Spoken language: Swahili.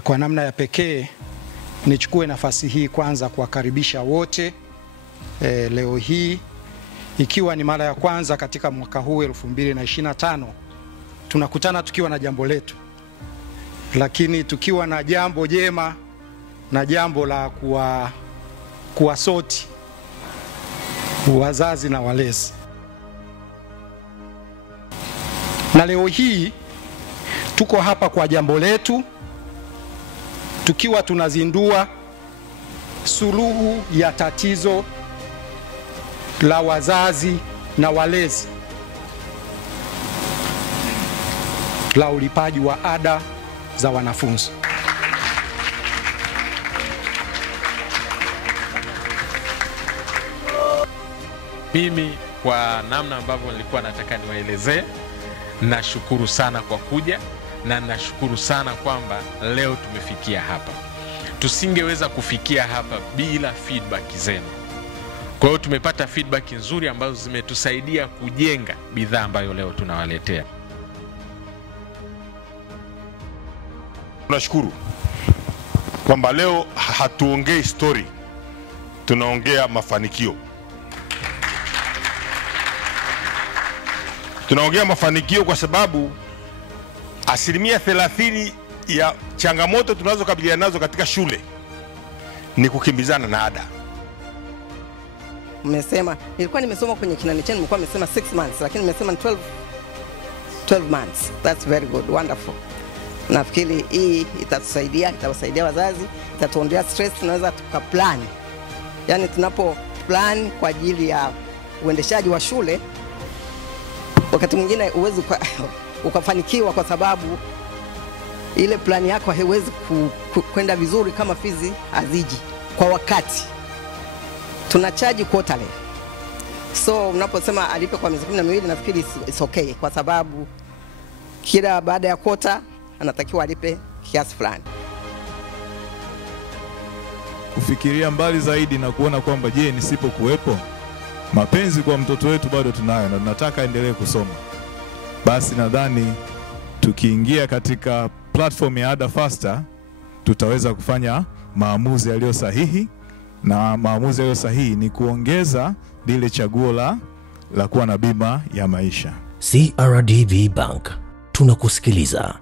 Kwa namna ya pekee nichukue nafasi hii kwanza kuwakaribisha wote leo hii, ikiwa ni mara ya kwanza katika mwaka huu 2025 tunakutana tukiwa na jambo letu, lakini tukiwa na jambo jema na jambo la kuwasoti wazazi na walezi. Na leo hii tuko hapa kwa jambo letu, tukiwa tunazindua suluhu ya tatizo la wazazi na walezi la ulipaji wa ada za wanafunzi. Mimi kwa namna ambavyo nilikuwa nataka niwaelezee, nashukuru sana kwa kuja na nashukuru sana kwamba leo tumefikia hapa. Tusingeweza kufikia hapa bila feedback zenu. Kwa hiyo tumepata feedback nzuri ambazo zimetusaidia kujenga bidhaa ambayo leo tunawaletea. Tunashukuru kwamba leo hatuongei story, tunaongea mafanikio. Tunaongea mafanikio kwa sababu 30% ya changamoto tunazokabiliana nazo katika shule ni kukimbizana na ada. Mmesema, nilikuwa nimesoma kwenye kinani chenu, mlikuwa mmesema 6 months, lakini mmesema 12 months. That's very good, wonderful. Nafikiri hii itatusaidia, itawasaidia wazazi, itatuondolea stress, tunaweza tukaplan. Yaani tunapo plan kwa ajili ya uendeshaji wa shule, wakati mwingine uwezi ukafanikiwa kwa sababu ile plan yako haiwezi kwenda vizuri kama fizi haziji kwa wakati. Tunachaji quarterly. So unaposema alipe kwa miezi 12, nafikiri it's okay kwa sababu kila baada ya quarter anatakiwa alipe kiasi fulani. Kufikiria mbali zaidi na kuona kwamba je, nisipokuwepo, mapenzi kwa mtoto wetu bado tunayo na tunataka endelee kusoma. Basi nadhani tukiingia katika platform ya Ada Faster tutaweza kufanya maamuzi yaliyo sahihi, na maamuzi yaliyo sahihi ni kuongeza lile chaguo la kuwa na bima ya maisha. CRDB Bank, tunakusikiliza.